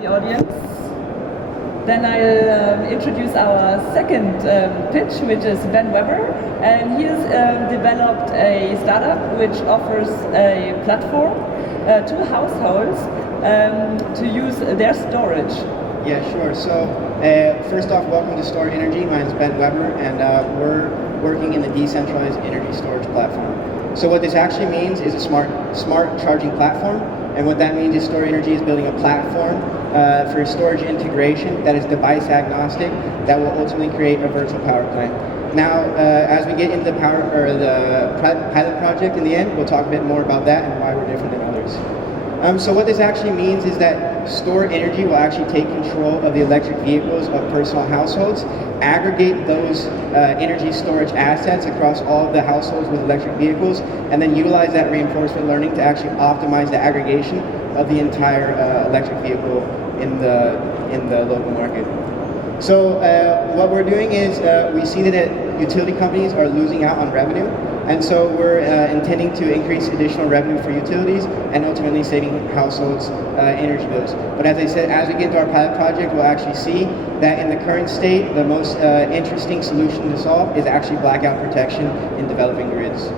the audience. Then I'll introduce our second pitch, which is Ben Weber, and he has developed a startup which offers a platform to households to use their storage. Yeah, sure. So first off, welcome to Stor Energy. My name is Ben Weber, and we're working in the decentralized energy storage platform. So what this actually means is a smart charging platform, and what that means is Stor Energy is building a platform for storage integration that is device agnostic, that will ultimately create a virtual power plant. Now, as we get into the pilot project in the end, we'll talk a bit more about that and why we're different than others. So what this actually means is that Stor Energy will actually take control of the electric vehicles of personal households, aggregate those energy storage assets across all of the households with electric vehicles, and then utilize that reinforcement learning to actually optimize the aggregation of the entire electric vehicle in the local market. So what we're doing is we see that utility companies are losing out on revenue, and so we're intending to increase additional revenue for utilities and ultimately saving households energy bills. But as I said, as we get into our pilot project, we'll actually see that in the current state, the most interesting solution to solve is actually blackout protection in developing grids.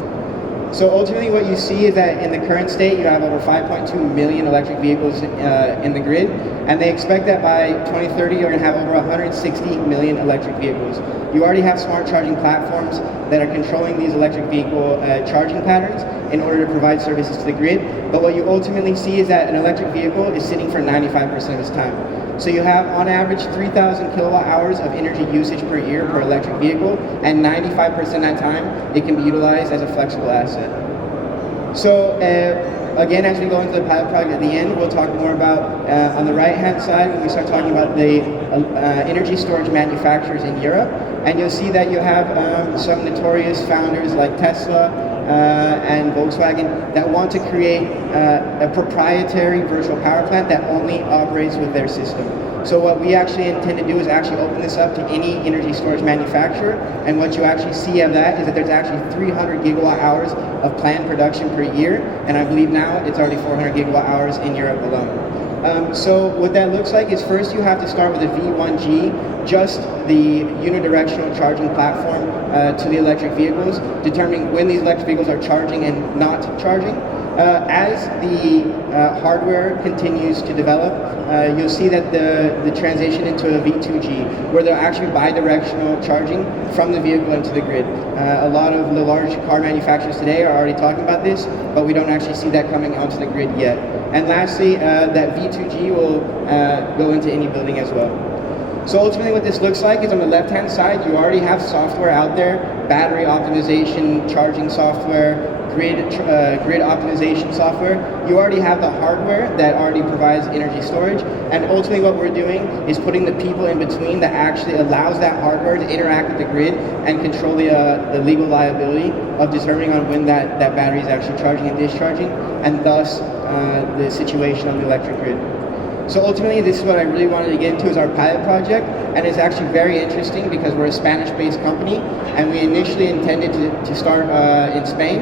So ultimately what you see is that in the current state you have over 5.2 million electric vehicles in the grid, and they expect that by 2030 you're going to have over 160 million electric vehicles. You already have smart charging platforms that are controlling these electric vehicle charging patterns in order to provide services to the grid, but what you ultimately see is that an electric vehicle is sitting for 95% of its time. So you have on average 3,000 kilowatt hours of energy usage per year per electric vehicle, and 95% of that time it can be utilized as a flexible asset. So again, as we go into the pilot project at the end, we'll talk more about on the right hand side when we start talking about the energy storage manufacturers in Europe, and you'll see that you have some notorious founders like Tesla and Volkswagen that want to create a proprietary virtual power plant that only operates with their system. So what we actually intend to do is actually open this up to any energy storage manufacturer, and what you actually see of that is that there's actually 300 gigawatt hours of planned production per year, and I believe now it's already 400 gigawatt hours in Europe alone. So what that looks like is first you have to start with a V1G, just the unidirectional charging platform to the electric vehicles, determining when these electric vehicles are charging and not charging. As the hardware continues to develop, you'll see that the transition into a V2G, where they're actually bi-directional charging from the vehicle into the grid. A lot of the large car manufacturers today are already talking about this, but we don't actually see that coming onto the grid yet. And lastly, that V2G will go into any building as well. So ultimately what this looks like is on the left-hand side, you already have software out there, battery optimization, charging software, grid optimization software. You already have the hardware that already provides energy storage, and ultimately what we're doing is putting the people in between that actually allows that hardware to interact with the grid and control the legal liability of determining on when that battery is actually charging and discharging, and thus the situation on the electric grid. So ultimately, this is what I really wanted to get into is our pilot project, and it's actually very interesting because we're a Spanish-based company, and we initially intended to start in Spain,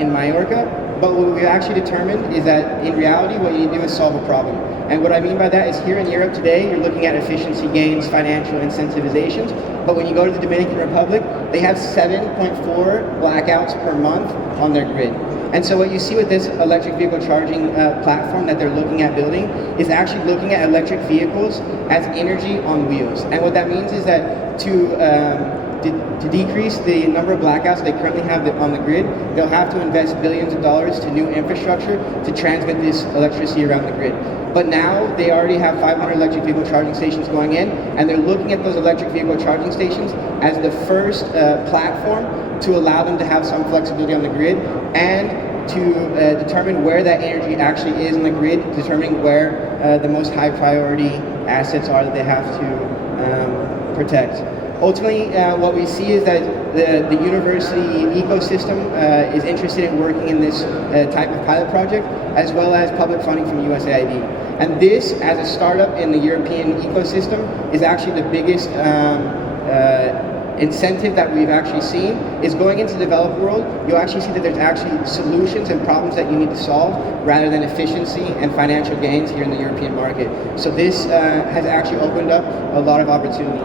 in Mallorca, but what we actually determined is that in reality, what you need to do is solve a problem. And what I mean by that is here in Europe today, you're looking at efficiency gains, financial incentivizations, but when you go to the Dominican Republic, they have 7.4 blackouts per month on their grid. And so what you see with this electric vehicle charging platform that they're looking at building is actually looking at electric vehicles as energy on wheels. And what that means is that to decrease the number of blackouts they currently have on the grid, they'll have to invest billions of dollars to new infrastructure to transmit this electricity around the grid. But now they already have 500 electric vehicle charging stations going in, and they're looking at those electric vehicle charging stations as the first platform to allow them to have some flexibility on the grid and to determine where that energy actually is in the grid, determining where the most high priority assets are that they have to protect. Ultimately, what we see is that the university ecosystem is interested in working in this type of pilot project, as well as public funding from USAID. And this, as a startup in the European ecosystem, is actually the biggest incentive that we've actually seen is going into the developed world, you'll actually see that there's actually solutions and problems that you need to solve rather than efficiency and financial gains here in the European market. So this has actually opened up a lot of opportunity.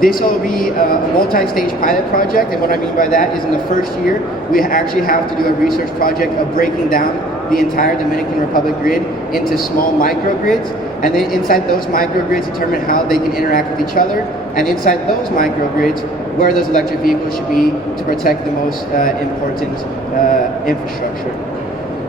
This will be a multi-stage pilot project, and what I mean by that is in the first year, we actually have to do a research project of breaking down the entire Dominican Republic grid into small microgrids, and then inside those microgrids determine how they can interact with each other, and inside those microgrids, where those electric vehicles should be to protect the most important infrastructure.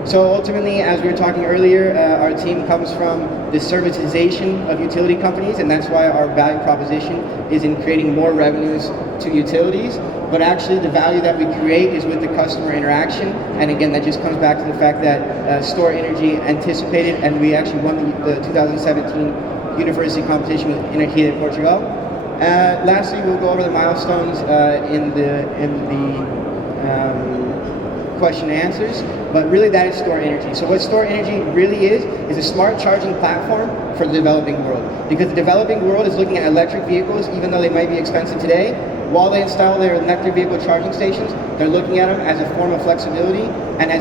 So ultimately, as we were talking earlier, our team comes from the servitization of utility companies, and that's why our value proposition is in creating more revenues to utilities. But actually, the value that we create is with the customer interaction, and again, that just comes back to the fact that Stor Energy anticipated, and we actually won the 2017 university competition with Energia de Portugal. Lastly, we'll go over the milestones in the question and answers, but really that is Stor Energy. So what Stor Energy really is a smart charging platform for the developing world. Because the developing world is looking at electric vehicles, even though they might be expensive today, while they install their electric vehicle charging stations, they're looking at them as a form of flexibility and as